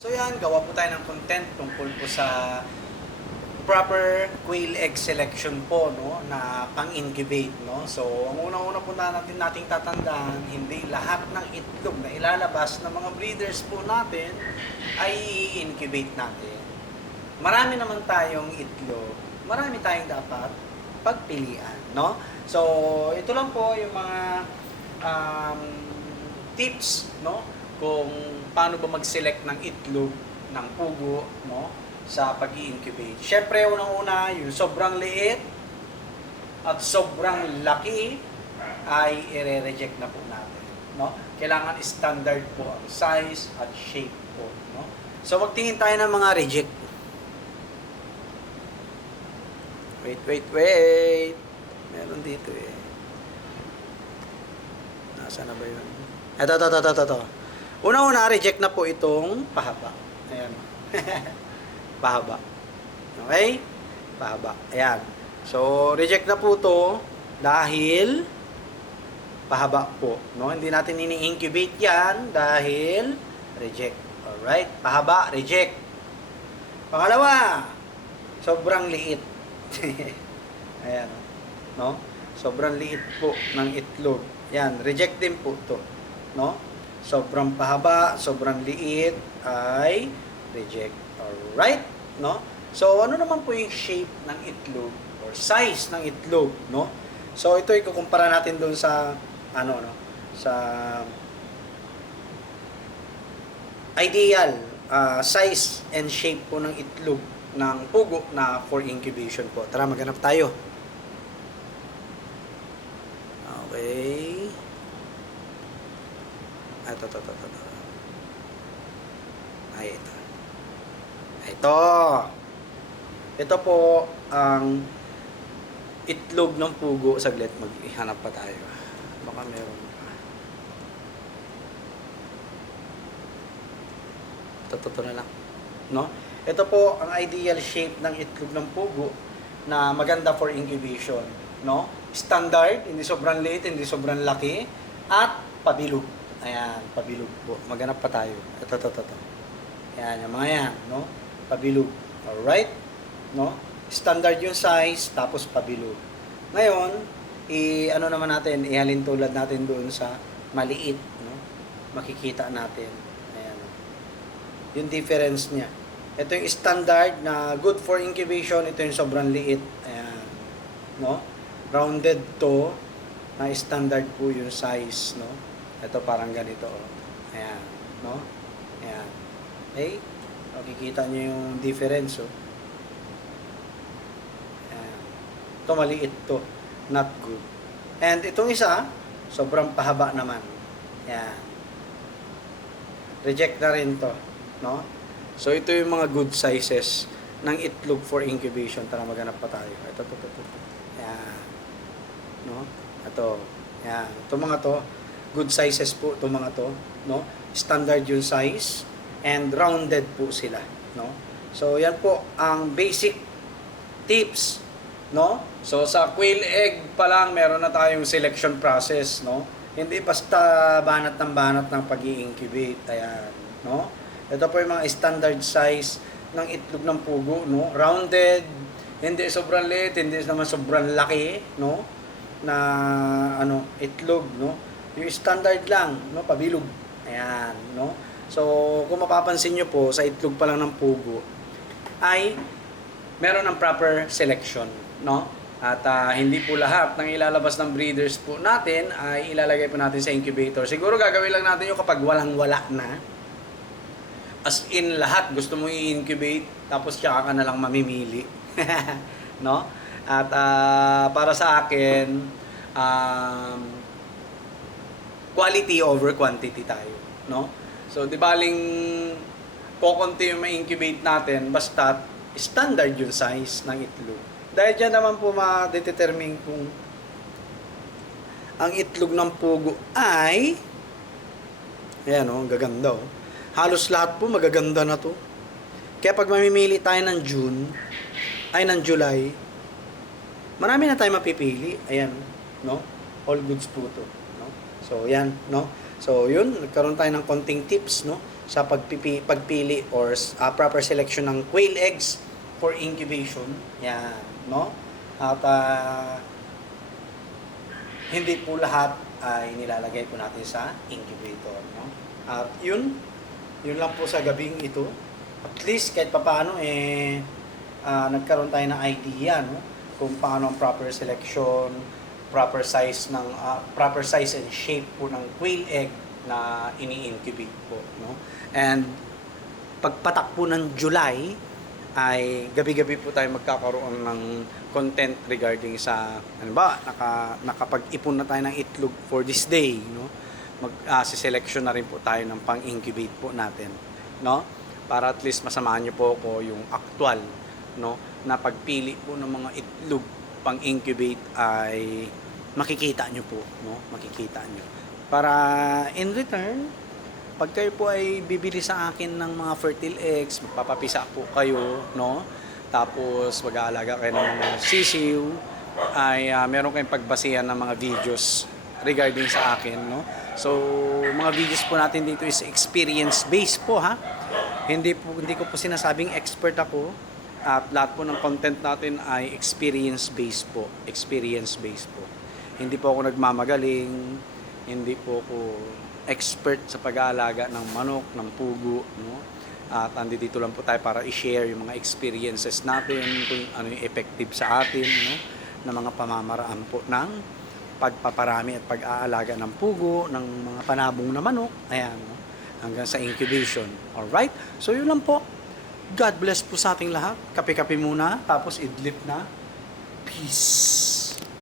So yan, gawa po tayo ng content tungkol po sa proper quail egg selection po, no, na pang-incubate, no. So, ang unang-una po nating tatandaan, hindi lahat ng itlog na ilalabas ng mga breeders po natin ay i-incubate natin. Marami naman tayong itlog, marami tayong dapat pagpilian, no. So, ito lang po yung mga tips, no, kung paano ba mag-select ng itlog ng pugo, no, sa pag-i-incubate. Siyempre, unang-una, yung sobrang liit at sobrang laki ay i-reject na po natin, no. Kailangan standard po ang size at shape po, no. So, magtingin tayo ng mga reject. Wait. Meron dito eh. Nasaan na ba yun? Ito. Una-una, reject na po itong pahaba. Ayan. Pahaba. Okay? Pahaba. Ayan. So, reject na po to dahil pahaba po. No? Hindi natin ini-incubate yan dahil reject. Alright? Pahaba, reject. Pangalawa, sobrang liit. Ayan. No? Sobrang liit po ng itlog. Yan, reject din po to. No? Sobrang pahaba, sobrang liit ay reject. Alright? No? So, ano naman po yung shape ng itlog or size ng itlog, no? So, ito ikukumpara natin doon sa sa ideal size and shape po ng itlog ng pugo na for incubation po. Tara, maghanap tayo. Okay. Ito. Ay, ito. Ito po ang itlog ng pugo. Saglit, maghanap pa tayo. Baka meron pa. Ito na lang. No? Ito po ang ideal shape ng itlog ng pugo na maganda for incubation. No? Standard, hindi sobrang liit, hindi sobrang laki, at pabilog. Ayan, pabilog po. Maghanap pa tayo. Ito. Ayan, yung mga yan, no? Pabilog. Alright? No? Standard yung size, tapos pabilog. Ngayon, ano naman natin, ihalin tulad natin doon sa maliit, no? Makikita natin. Ayan. Yung difference niya. Ito yung standard na good for incubation. Ito yung sobrang liit. Ayan. No? Rounded to, na standard po yung size, no? Ito parang ganito, oh. Ayan, no? Ayan. Okay? Makikita nyo yung difference, oh. Ayan. Ito maliit to. Not good. And itong isa, sobrang pahaba naman. Ayan. Reject na rin to, no? So, ito yung mga good sizes ng itlog for incubation. Tara, maghanap pa tayo. Ito. Ayan. No? Ito. Ayan. Ito mga to, good sizes po itong mga to, no? Standard yung size and rounded po sila, no? So yan po ang basic tips, no? So sa quail egg pa lang meron na tayong selection process, no? Hindi basta banat ng pag-i-incubate, ayan, no? Ito po yung mga standard size ng itlog ng pugo, no? Rounded, hindi sobrang liit, hindi naman sobrang laki, no? Na itlog, no? Yung standard lang, no, pabilog. Ayan, no. So, kung mapapansin nyo po sa itlog pa lang ng pugo ay meron ng proper selection, no? At hindi po lahat ng ilalabas ng breeders po natin ay ilalagay po natin sa incubator. Siguro gagawin lang natin yung kapag walang-wala na. As in lahat gusto mo i-incubate tapos tsaka ka na lang mamimili. No? At para sa akin quality over quantity tayo, no? So, di baling kokonti yung ma-incubate natin, basta standard yung size ng itlog. Dahil dyan naman po ma-determine kung ang itlog ng pugo ay ayan o, gaganda o. Halos lahat po magaganda na to. Kaya pag mamimili tayo ng July, marami na tayo mapipili. Ayan, no? All goods po to. So, yan, no? So, yun, nagkaroon tayo ng konting tips, no? sa pagpili or proper selection ng quail eggs for incubation. Yan, no? At hindi po lahat ay nilalagay po natin sa incubator, no? At yun lang po sa gabing ito. At least kahit papaano nagkaroon tayo ng idea, no? Kung paano ang proper selection, proper size and shape po ng quail egg na ini-incubate po, no? And pagpatak po ng July ay gabi-gabi po tayo magkakaroon ng content regarding sa ano ba, nakapag-ipon na tayo ng itlog for this day, no? Si-selection na rin po tayo ng pang-incubate po natin, no? Para at least masamahan niyo po ako yung actual, no, na pagpili po ng mga itlog pang-incubate ay makikita niyo po, no? Makikita niyo. Para in return, pag kayo po ay bibili sa akin ng mga fertile eggs, magpapapisa po kayo, no? Tapos mag-aalaga kayo ng mga sisiw, ay meron kayong pagbasihan ng mga videos regarding sa akin, no? So, mga videos po natin dito is experience-based po, ha? Hindi ko po sinasabing expert ako, at lahat po ng content natin ay experience-based po. Experience-based po. Hindi po ako nagmamagaling, hindi po ako expert sa pag-aalaga ng manok, ng pugo, no? At andito lang po tayo para i-share yung mga experiences natin, kung ano yung effective sa atin, no? Na mga pamamaraan po ng pagpaparami at pag-aalaga ng pugo, ng mga panabong na manok, ayan, no? Hanggang sa incubation. Alright? So yun lang po. God bless po sa ating lahat. Kape-kape muna, tapos idlip na. Peace.